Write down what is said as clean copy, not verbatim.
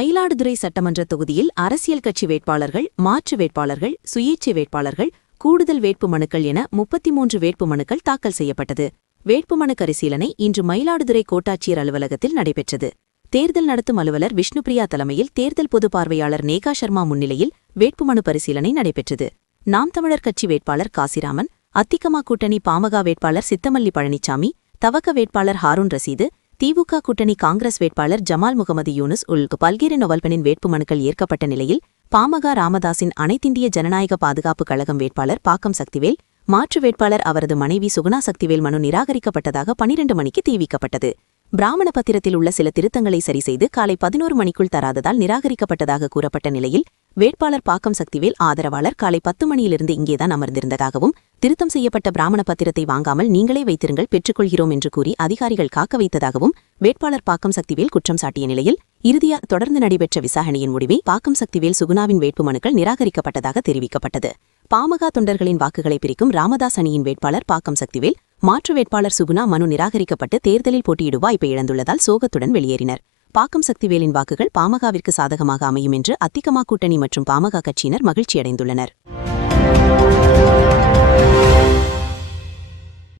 மயிலாடுதுறை சட்டமன்ற தொகுதியில் அரசியல் கட்சி வேட்பாளர்கள், மாற்று வேட்பாளர்கள், சுயேட்சை வேட்பாளர்கள், கூடுதல் வேட்புமனுக்கள் என 33 வேட்புமனுக்கள் தாக்கல் செய்யப்பட்டது. வேட்புமனு பரிசீலனை இன்று மயிலாடுதுறை கோட்டாட்சியர் அலுவலகத்தில் நடைபெற்றது. தேர்தல் நடத்தும் அலுவலர் விஷ்ணுபிரியா தலைமையில் தேர்தல் பொது பார்வையாளர் நேகா சர்மா முன்னிலையில் வேட்புமனு பரிசீலனை நடைபெற்றது. நாம் தமிழர் கட்சி வேட்பாளர் காசிராமன், அத்திகமா கூட்டணி பாமக வேட்பாளர் சித்தமல்லி பழனிசாமி, தவக வேட்பாளர் ஹாரூன் ரசீது, திமுக கூட்டணி காங்கிரஸ் வேட்பாளர் ஜமால் முகமது யூனுஸ் உள்கு பல்வேறு நொவல்பனின் வேட்புமனுக்கள் ஏற்கப்பட்ட நிலையில் பாமக ராமதாசின் அனைத்திந்திய ஜனநாயக பாதுகாப்பு கழகம் வேட்பாளர் பாக்கம் சக்திவேல், மாற்று வேட்பாளர் அவரது மனைவி சுகுணா சக்திவேல் மனு நிராகரிக்கப்பட்டதாக 12 மணிக்கு தெரிவிக்கப்பட்டது. பிராமண பத்திரத்தில் உள்ள சில திருத்தங்களை சரிசெய்து காலை 11 மணிக்குள் தராததால் நிராகரிக்கப்பட்டதாக கூறப்பட்ட நிலையில் வேட்பாளர் பாக்கம் சக்திவேல் ஆதரவாளர் காலை 10 மணியிலிருந்து இங்கேதான் அமர்ந்திருந்ததாகவும், திருத்தம் செய்யப்பட்ட பிராமண பத்திரத்தை வாங்காமல் நீங்களே வைத்திருங்கள், பெற்றுக்கொள்கிறோம் என்று கூறி அதிகாரிகள் காக்க வைத்ததாகவும் வேட்பாளர் பாக்கம் சக்திவேல் குற்றம் சாட்டிய நிலையில் இறுதியாக தொடர்ந்து நடைபெற்ற விசாரணையின் முடிவை பாக்கம் சக்திவேல் சுகுணாவின் வேட்புமனுக்கள் நிராகரிக்கப்பட்டதாக தெரிவிக்கப்பட்டது. பாமக தொண்டர்களின் வாக்குகளை பிரிக்கும் ராமதாஸ் அணியின் வேட்பாளர் பாக்கம் சக்திவேல், மாற்று வேட்பாளர் சுகுணா மனு நிராகரிக்கப்பட்டு தேர்தலில் போட்டியிடும் வாய்ப்பை இழந்துள்ளதால் சோகத்துடன் வெளியேறினர். பாக்கம் சக்திவேலின் வாக்குகள் பாமகவிற்கு சாதகமாக அமையும் என்று அத்திகமா கூட்டணி மற்றும் பாமக கட்சியினர் மகிழ்ச்சியடைந்துள்ளனர்.